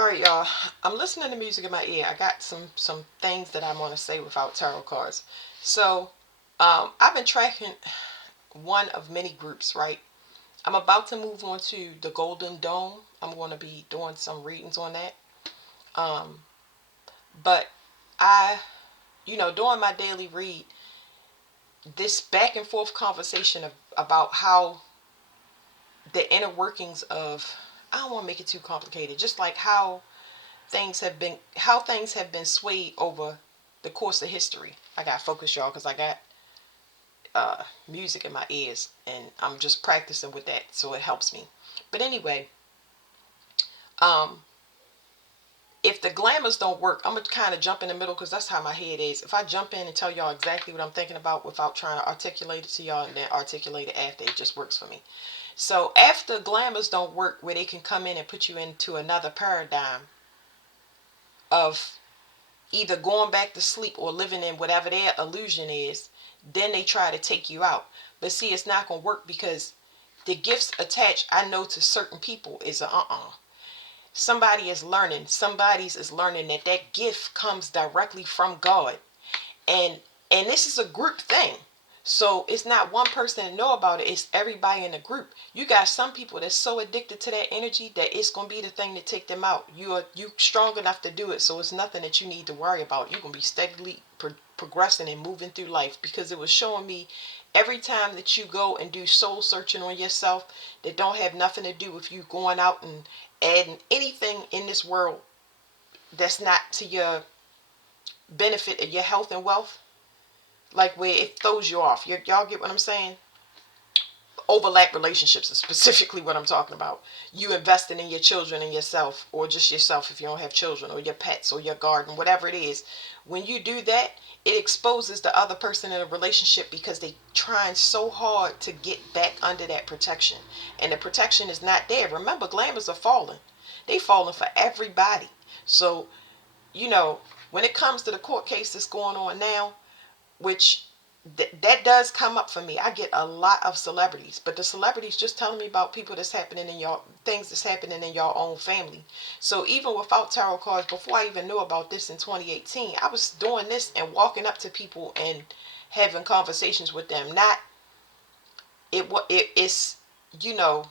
All right, y'all. I'm listening to music in my ear. I got some things that I want to say without tarot cards. So, I've been tracking one of many groups. Right. I'm about to move on to the Golden Dome. I'm going to be doing some readings on that. Um, but I, during my daily read, this back and forth conversation about how the inner workings of, I don't want to make it too complicated. Just like how things have been swayed over the course of history. I got to focus, y'all, because I got music in my ears and I'm just practicing with that, so it helps me. But anyway, um, if the glamours don't work, I'm gonna kind of jump in the middle because that's how my head is. If I jump in and tell y'all exactly what I'm thinking about without trying to articulate it to y'all and then articulate it after, it just works for me. So after glamours don't work, where they can come in and put you into another paradigm of either going back to sleep or living in whatever their illusion is, then they try to take you out. But see, it's not going to work because the gifts attached, I know, to certain people is a somebody's is learning that that gift comes directly from God. And and this is a group thing. So it's not one person to know about it, it's everybody in the group. You got some people that's so addicted to that energy that it's going to be the thing to take them out. You strong enough to do it, so it's nothing that you need to worry about. You're going to be steadily progressing and moving through life, because it was showing me every time that you go and do soul searching on yourself that don't have nothing to do with you going out and adding anything in this world that's not to your benefit of your health and wealth, like where it throws you off. Y'all get what I'm saying? Overlap relationships is specifically what I'm talking about. You investing in your children and yourself, or just yourself if you don't have children, or your pets, or your garden, whatever it is. When you do that, it exposes the other person in a relationship because they trying so hard to get back under that protection. And the protection is not there. Remember, glamours are falling. They falling for everybody. So, you know, when it comes to the court case that's going on now, which that does come up for me. I get a lot of celebrities, but the celebrities just telling me about people that's happening in y'all, things that's happening in y'all own family. So even without tarot cards, before I even knew about this in 2018, I was doing this and walking up to people and having conversations with them. Not it's you know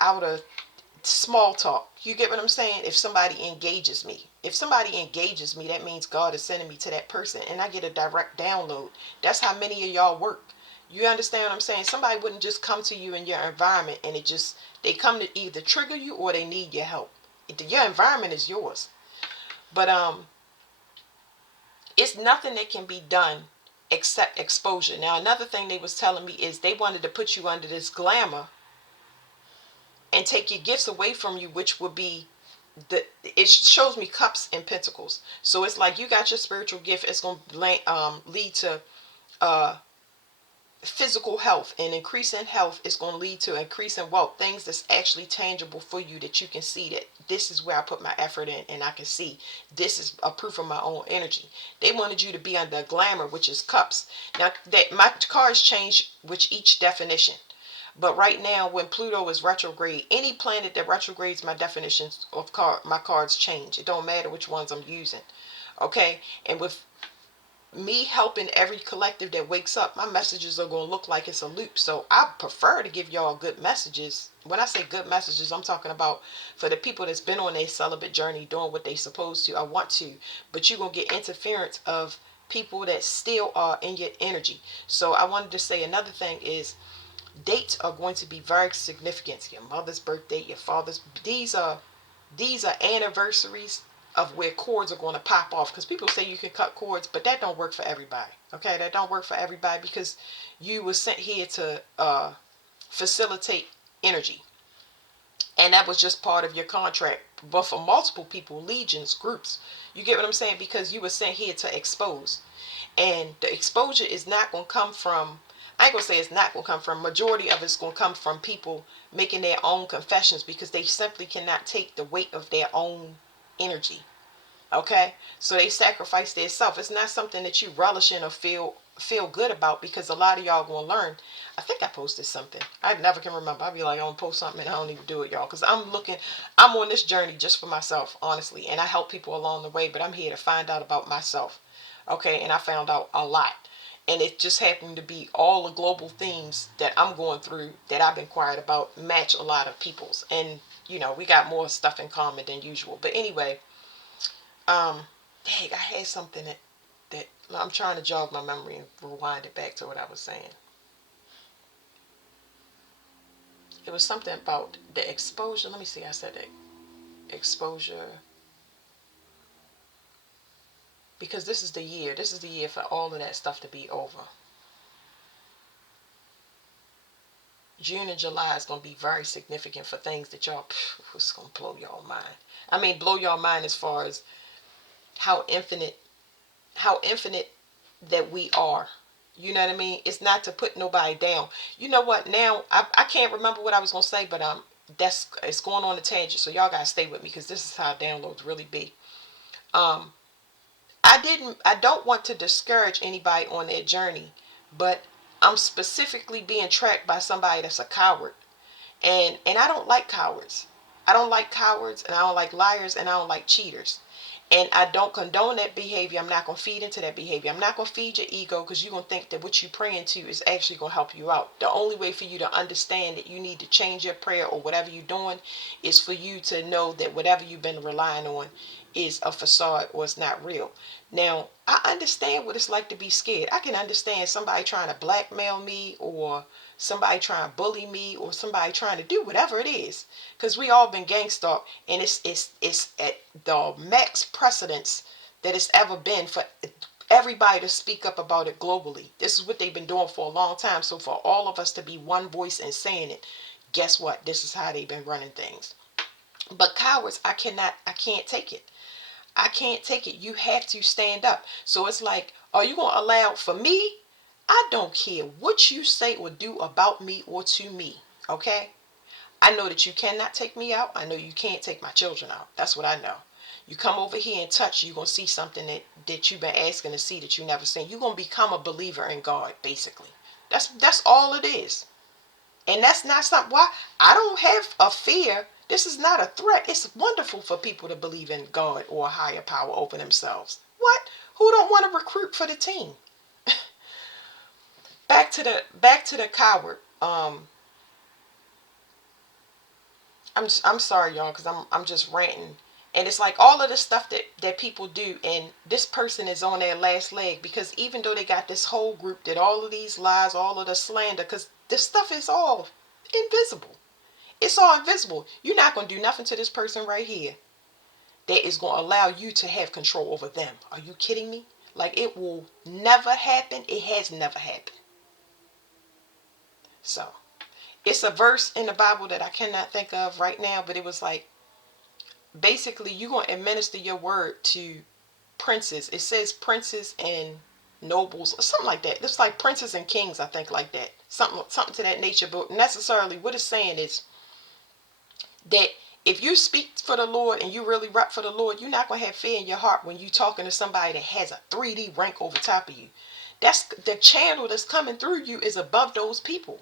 out of small talk. You get what I'm saying? If somebody engages me, that means God is sending me to that person and I get a direct download. That's how many of y'all work. You understand what I'm saying? Somebody wouldn't just come to you in your environment and they come to either trigger you or they need your help. Your environment is yours. But it's nothing that can be done except exposure. Now another thing they was telling me is they wanted to put you under this glamour and take your gifts away from you, which would be it shows me cups and pentacles. So it's like you got your spiritual gift. It's going to lead to uh, physical health, and increase in health is going to lead to increase in wealth. Things that's actually tangible for you, that you can see that this is where I put my effort in, and I can see this is a proof of my own energy. They wanted you to be under glamour, which is cups. Now that my cards change with each definition. But right now, when Pluto is retrograde, any planet that retrogrades, my definitions of my cards change. It don't matter which ones I'm using. Okay? And with me helping every collective that wakes up, my messages are going to look like it's a loop. So I prefer to give y'all good messages. When I say good messages, I'm talking about for the people that's been on a celibate journey, doing what they supposed to. I want to. But you're going to get interference of people that still are in your energy. So I wanted to say another thing is, dates are going to be very significant. Your mother's birthday, your father's, these are anniversaries of where cords are going to pop off, because people say you can cut cords, but that don't work for everybody. Okay, that don't work for everybody, because you were sent here to facilitate energy, and that was just part of your contract. But for multiple people, legions, groups, you get what I'm saying, because you were sent here to expose. And the exposure is not going to come from, I ain't going to say it's not going to come from, majority of it's going to come from people making their own confessions, because they simply cannot take the weight of their own energy. Okay? So they sacrifice their self. It's not something that you relish in or feel feel good about, because a lot of y'all gonna learn. I think I posted something. I never can remember. I'll be like, I'm gonna post something and I don't even do it, y'all, because I'm on this journey just for myself, honestly, and I help people along the way, but I'm here to find out about myself. Okay, and I found out a lot. And it just happened to be all the global themes that I'm going through that I've inquired about match a lot of people's. And, we got more stuff in common than usual. But anyway, um, dang, I had something that I'm trying to jog my memory and rewind it back to what I was saying. It was something about the exposure. Let me see. I said that exposure because this is the year. This is the year for all of that stuff to be over. June and July is going to be very significant for things that y'all, it's going to blow y'all mind. I mean, blow y'all mind as far as how infinite, how infinite that we are. You know what I mean? It's not to put nobody down. You know what? Now I can't remember what I was gonna say, but it's going on a tangent. So y'all gotta stay with me because this is how downloads really be. Um, I don't want to discourage anybody on their journey, but I'm specifically being tracked by somebody that's a coward, and I don't like cowards. I don't like cowards, and I don't like liars, and I don't like cheaters. And I don't condone that behavior. I'm not going to feed into that behavior. I'm not going to feed your ego, because you're going to think that what you're praying to is actually going to help you out. The only way for you to understand that you need to change your prayer or whatever you're doing is for you to know that whatever you've been relying on is a facade or it's not real. Now, I understand what it's like to be scared. I can understand somebody trying to blackmail me, or somebody trying to bully me, or somebody trying to do whatever it is, because we all been gang stalked, and it's at the max precedence that it's ever been for everybody to speak up about it globally. This is what they've been doing for a long time. So for all of us to be one voice and saying it, guess what? This is how they've been running things. But cowards, I can't take it. I can't take it. You have to stand up. So it's like, are you going to allow, for me, I don't care what you say or do about me or to me. Okay? I know that you cannot take me out. I know you can't take my children out. That's what I know. You come over here and touch, you're going to see something that you've been asking to see that you never seen. You're going to become a believer in God, basically. That's all it is. And that's not something, why I don't have a fear. This is not a threat. It's wonderful for people to believe in God or a higher power over themselves. What? Who don't want to recruit for the team? Back to the coward. I'm sorry, y'all, because I'm just ranting. And it's like all of the stuff that people do, and this person is on their last leg, because even though they got this whole group, that all of these lies, all of the slander, because this stuff is all invisible. It's all invisible. You're not going to do nothing to this person right here that is going to allow you to have control over them. Are you kidding me? Like, it will never happen. It has never happened. So, it's a verse in the Bible that I cannot think of right now, but it was like, basically, you're going to administer your word to princes. It says princes and nobles or something like that. It's like princes and kings, I think, like that. Something to that nature. But necessarily what it's saying is that if you speak for the Lord and you really rap for the Lord, you're not going to have fear in your heart when you're talking to somebody that has a 3D rank over top of you. That's the channel that's coming through you is above those people.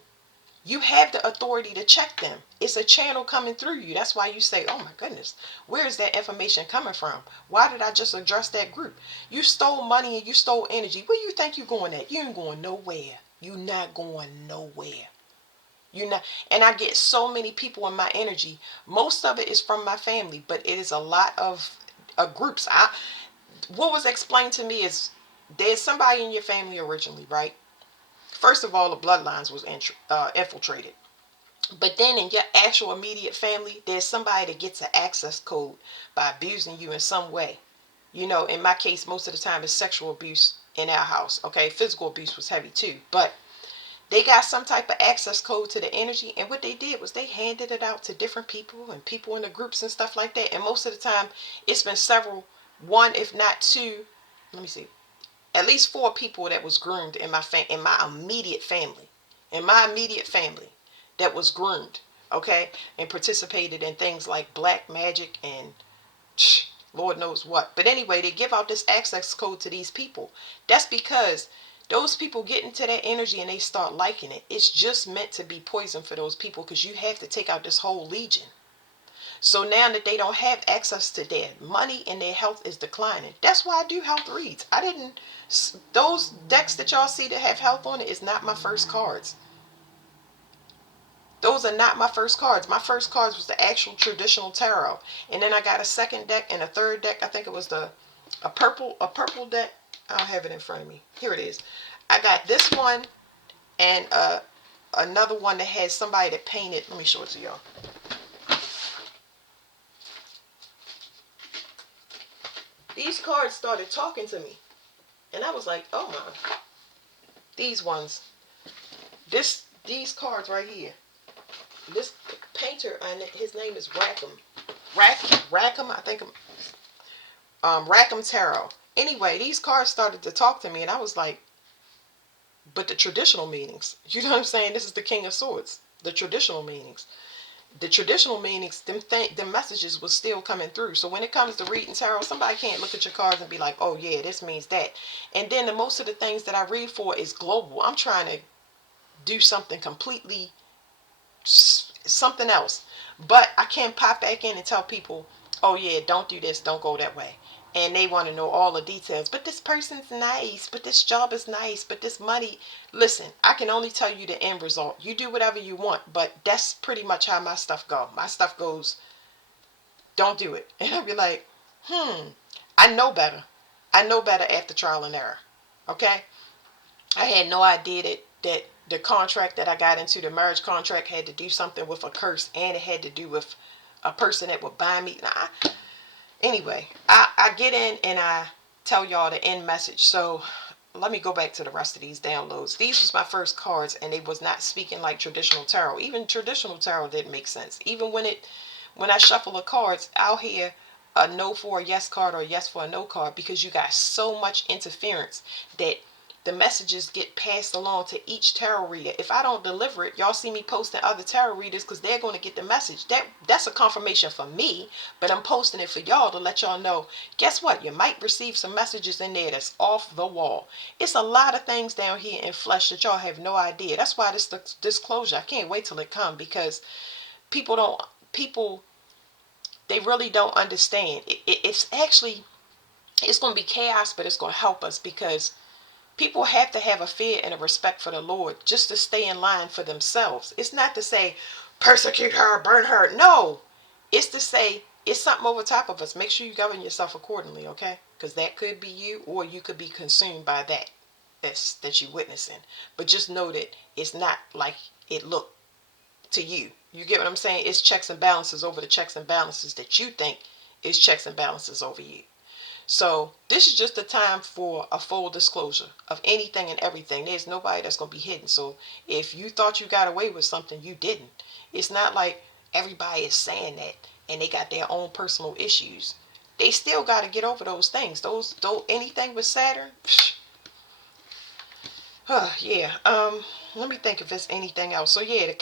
You have the authority to check them. It's a channel coming through you. That's why you say, oh my goodness, where is that information coming from? Why did I just address that group? You stole money and you stole energy. Where you think you're going at? You ain't going nowhere. You're not going nowhere. You're not. And I get so many people in my energy. Most of it is from my family, but it is a lot of groups. What was explained to me is there's somebody in your family originally, right? First of all, the bloodlines was infiltrated. But then in your actual immediate family, there's somebody that gets an access code by abusing you in some way. In my case, most of the time it's sexual abuse in our house. Okay, physical abuse was heavy too. But they got some type of access code to the energy. And what they did was they handed it out to different people and people in the groups and stuff like that. And most of the time, it's been several, one, if not two, let me see, at least four people that was groomed in my immediate family. In my immediate family that was groomed, okay, and participated in things like black magic and Lord knows what. But anyway, they give out this access code to these people. That's because Those people get into that energy and they start liking it. It's just meant to be poison for those people, because you have to take out this whole legion. So now that they don't have access to their money and their health is declining. That's why I do health reads. I didn't, those decks that y'all see that have health on it is not my first cards. Those are not my first cards. My first cards was the actual traditional tarot. And then I got a second deck and a third deck. I think it was a purple deck. I don't have it in front of me. Here it is. I got this one and another one that has somebody that painted. Let me show it to y'all. These cards started talking to me. And I was like, oh my. These ones. These cards right here. This painter, his name is Rackham. Rackham, I think. Rackham Tarot. Anyway, these cards started to talk to me, and I was like, but the traditional meanings. You know what I'm saying? This is the King of Swords. The traditional meanings. The traditional meanings, them messages was still coming through. So when it comes to reading tarot, somebody can't look at your cards and be like, oh yeah, this means that. And then most of the things that I read for is global. I'm trying to do something completely, something else. But I can't pop back in and tell people, oh yeah, don't do this, don't go that way. And they want to know all the details. But this person's nice, but this job is nice, but this money. Listen, I can only tell you the end result. You do whatever you want, but that's pretty much how my stuff go. My stuff goes, don't do it. And I'll be like, I know better. I know better after trial and error. Okay? I had no idea that the contract that I got into, the marriage contract, had to do something with a curse, and it had to do with a person that would buy me. Anyway, I get in and I tell y'all the end message. So let me go back to the rest of these downloads. These was my first cards, and they was not speaking like traditional tarot. Even traditional tarot didn't make sense. Even when I shuffle the cards, I'll hear a no for a yes card or a yes for a no card, because you got so much interference that the messages get passed along to each tarot reader. If I don't deliver it, y'all see me posting other tarot readers because they're going to get the message. That's a confirmation for me, but I'm posting it for y'all to let y'all know, guess what? You might receive some messages in there that's off the wall. It's a lot of things down here in flesh that y'all have no idea. That's why this disclosure, I can't wait till it comes, because people, they really don't understand. It's actually, it's going to be chaos, but it's going to help us, because people have to have a fear and a respect for the Lord just to stay in line for themselves. It's not to say, persecute her, burn her. No, it's to say, it's something over top of us. Make sure you govern yourself accordingly, okay? Because that could be you, or you could be consumed by that you're witnessing. But just know that it's not like it looked to you. You get what I'm saying? It's checks and balances over the checks and balances that you think is checks and balances over you. So this is just a time for a full disclosure of anything and everything. There's nobody that's going to be hidden. So if you thought you got away with something, you didn't. It's not like everybody is saying that and they got their own personal issues. They still got to get over those things. Anything with Saturn. Yeah. Let me think if there's anything else. So yeah, the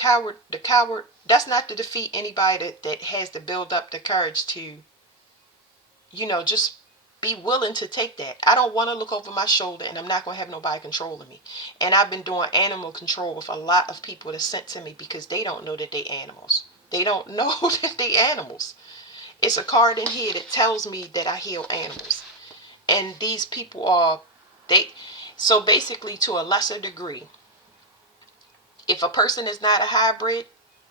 coward. That's not to defeat anybody that has to build up the courage to, just be willing to take that. I don't want to look over my shoulder, and I'm not going to have nobody controlling me. And I've been doing animal control with a lot of people that sent to me because they don't know that they animals. They don't know that they animals. It's a card in here that tells me that I heal animals. And these people so basically, to a lesser degree, if a person is not a hybrid,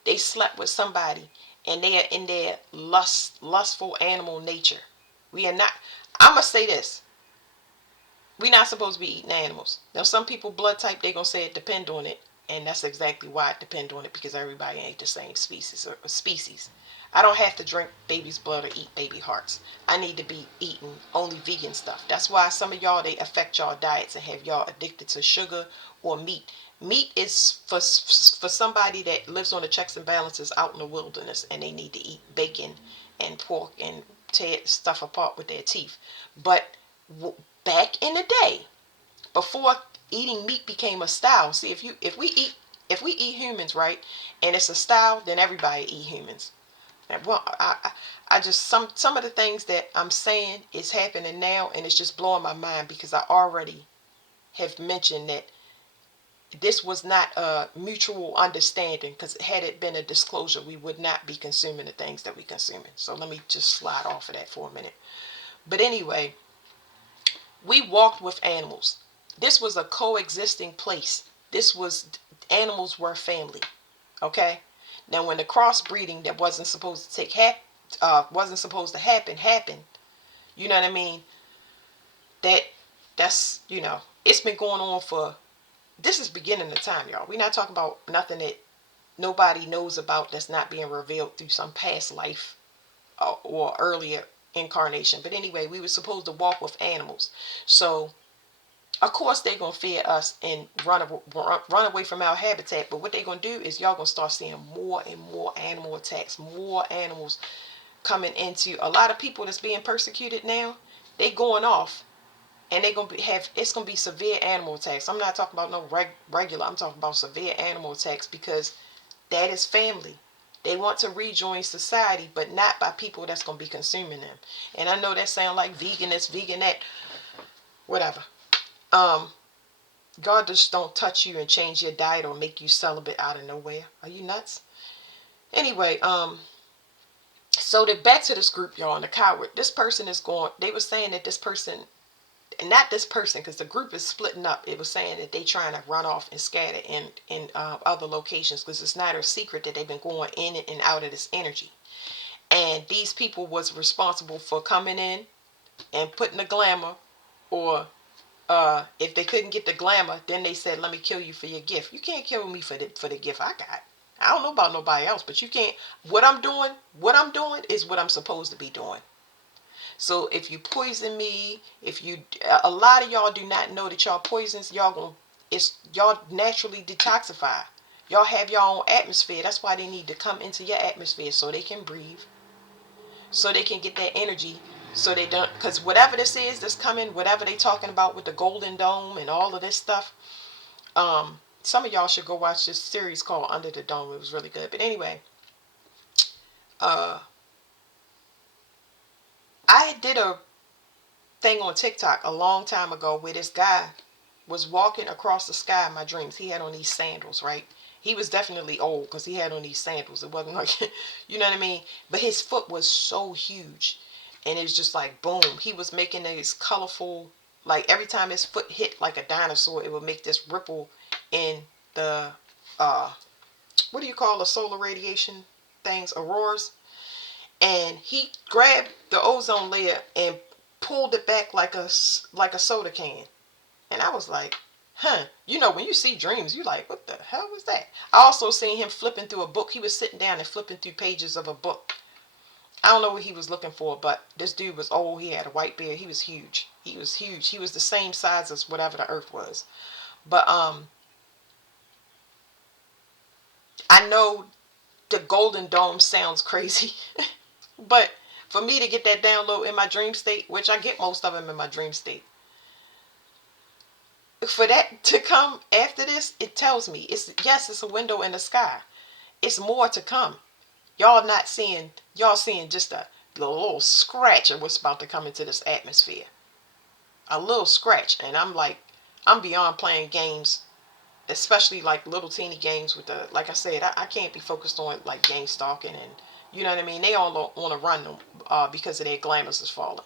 they slept with somebody and they are in their lustful animal nature. We are not, I'm going to say this. We're not supposed to be eating animals. Now, some people blood type, they're going to say it depend on it. And that's exactly why it depend on it, because everybody ain't the same species. I don't have to drink baby's blood or eat baby hearts. I need to be eating only vegan stuff. That's why some of y'all, they affect y'all diets and have y'all addicted to sugar or meat. Meat is for somebody that lives on the checks and balances out in the wilderness, and they need to eat bacon and pork and tear stuff apart with their teeth. But back in the day, before eating meat became a style, see, if we eat humans, right, and it's a style, then everybody eat humans. And well, I just, some of the things that I'm saying is happening now, and it's just blowing my mind because I already have mentioned that this was not a mutual understanding, because had it been a disclosure, we would not be consuming the things that we consuming. So let me just slide off of that for a minute. But anyway, we walked with animals. This was a coexisting place. This was, animals were family. Okay. Now, when the crossbreeding that wasn't supposed to wasn't supposed to happen happened, you know what I mean? That's it's been going on for, this is beginning of time, y'all. We're not talking about nothing that nobody knows about, that's not being revealed through some past life or earlier incarnation. But anyway, we were supposed to walk with animals. So of course they're gonna fear us and run away from our habitat. But what they're gonna do is y'all gonna start seeing more and more animal attacks, more animals coming into, a lot of people that's being persecuted now. They going off, and they're gonna it's gonna be severe animal attacks. I'm not talking about no regular. I'm talking about severe animal attacks, because that is family. They want to rejoin society, but not by people that's gonna be consuming them. And I know that sound like vegan this, vegan that, whatever. God just don't touch you and change your diet or make you celibate out of nowhere. Are you nuts? Anyway, so they're back to this group, y'all, and the coward. This person is going. They were saying that this person, not this person, because the group is splitting up. It was saying that they trying to run off and scatter in other locations, because it's not a secret that they've been going in and out of this energy. And these people was responsible for coming in and putting the glamour, or if they couldn't get the glamour, then they said, "Let me kill you for your gift." You can't kill me for the gift I got. I don't know about nobody else, but you can't. What I'm doing is what I'm supposed to be doing. So if you poison me, if you, a lot of y'all do not know that y'all poisons, y'all naturally detoxify. Y'all have your own atmosphere. That's why they need to come into your atmosphere, so they can breathe, so they can get that energy, so they don't, because whatever this is that's coming, whatever they talking about with the Golden Dome and all of this stuff, some of y'all should go watch this series called Under the Dome. It was really good. But anyway, uh, I did a thing on TikTok a long time ago where this guy was walking across the sky in my dreams. He had on these sandals, right? He was definitely old because he had on these sandals. It wasn't like, you know what I mean? But his foot was so huge. And it's just like, boom. He was making these colorful, like every time his foot hit like a dinosaur, it would make this ripple in the, what do you call the solar radiation things? Auroras. And he grabbed the ozone layer and pulled it back like a soda can. And I was like, huh. When you see dreams, you like, what the hell was that? I also seen him flipping through a book. He was sitting down and flipping through pages of a book. I don't know what he was looking for, but this dude was old. He had a white beard. He was huge. He was huge. He was the same size as whatever the earth was. But I know the Golden Dome sounds crazy. But for me to get that download in my dream state, which I get most of them in my dream state, for that to come after this, it tells me it's a window in the sky. It's more to come. Y'all seeing just a little scratch of what's about to come into this atmosphere. A little scratch, and I'm like, I'm beyond playing games, especially like little teeny games with the, like I said, I can't be focused on like gang stalking, and you know what I mean. They all want to run them because of their glamours is falling.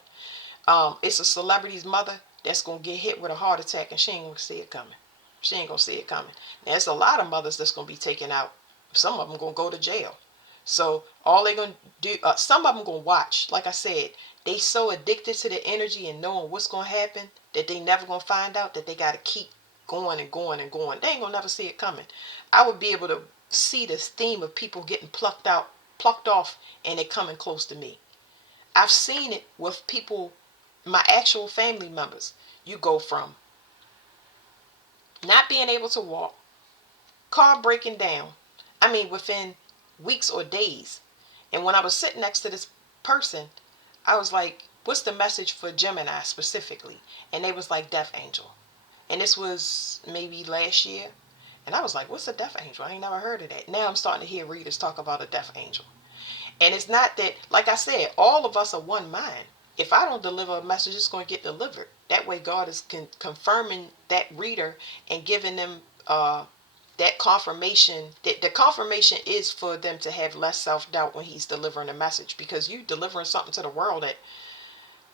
It's a celebrity's mother that's gonna get hit with a heart attack, and she ain't gonna see it coming. She ain't gonna see it coming. Now, there's a lot of mothers that's gonna be taken out. Some of them gonna go to jail. So all they gonna do, some of them gonna watch. Like I said, they so addicted to the energy and knowing what's gonna happen that they never gonna find out, that they gotta keep going and going and going. They ain't gonna never see it coming. I would be able to see this theme of people getting plucked off, and it coming close to me. I've seen it with people, my actual family members. You go from not being able to walk, car breaking down, I mean within weeks or days. And when I was sitting next to this person, I was like, what's the message for Gemini specifically? And they was like, Death Angel. And this was maybe last year. And I was like, what's a death angel? I ain't never heard of that. Now I'm starting to hear readers talk about a death angel. And it's not that, like I said, all of us are one mind. if I don't deliver a message, it's going to get delivered. That way, God is confirming that reader and giving them that confirmation. That the confirmation is for them to have less self-doubt when He's delivering a message, because you delivering something to the world that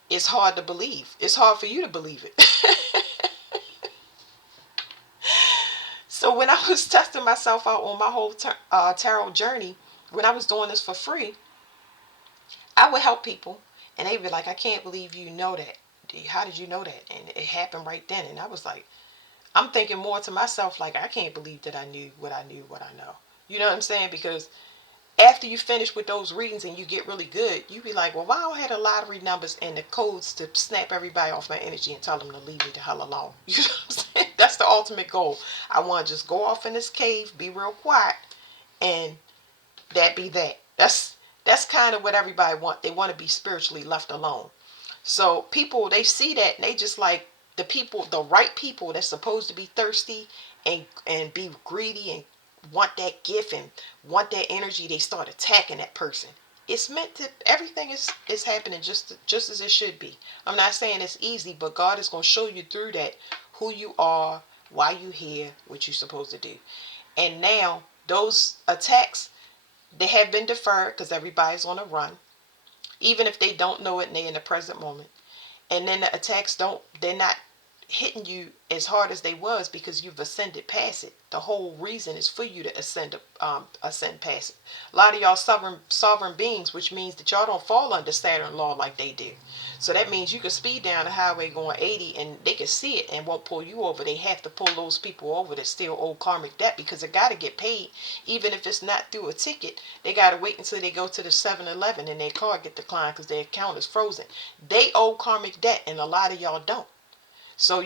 is hard to believe. It's hard for you to believe it. So when I was testing myself out on my whole tarot journey, when I was doing this for free, I would help people, and they'd be like, "I can't believe you know that. How did you know that?" And it happened right then. And I was like, I'm thinking more to myself, like, I can't believe that I knew what I knew, what I know. You know what I'm saying? Because after you finish with those readings and you get really good, you be like, well, why I don't have the lottery numbers and the codes to snap everybody off my energy and tell them to leave me the hell alone? You know what I'm saying? That's the ultimate goal. I want to just go off in this cave, be real quiet, and that be that. That's kind of what everybody want. They want to be spiritually left alone. So people, they see that and they just like, the people, the right people that's supposed to be thirsty and be greedy and want that gift and want that energy, they start attacking that person. It's meant to, everything is happening just as it should be. I'm not saying it's easy, but God is going to show you through that who you are, why you here, what you're supposed to do. And now those attacks, they have been deferred because everybody's on a run, even if they don't know it and they're in the present moment. And then the attacks don't, they're not hitting you as hard as they was because you've ascended past it. The whole reason is for you to ascend past it. A lot of y'all sovereign beings, which means that y'all don't fall under Saturn law like they do. So that means you can speed down the highway going 80 and they can see it and won't pull you over. They have to pull those people over that still owe karmic debt, because they got to get paid. Even if it's not through a ticket, they got to wait until they go to the 7-Eleven and their car get declined because their account is frozen. They owe karmic debt and a lot of y'all don't. So,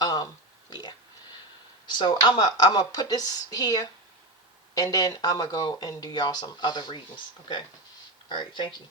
um, yeah. So I'm a put this here, and then I'm gonna go and do y'all some other readings. Okay. All right. Thank you.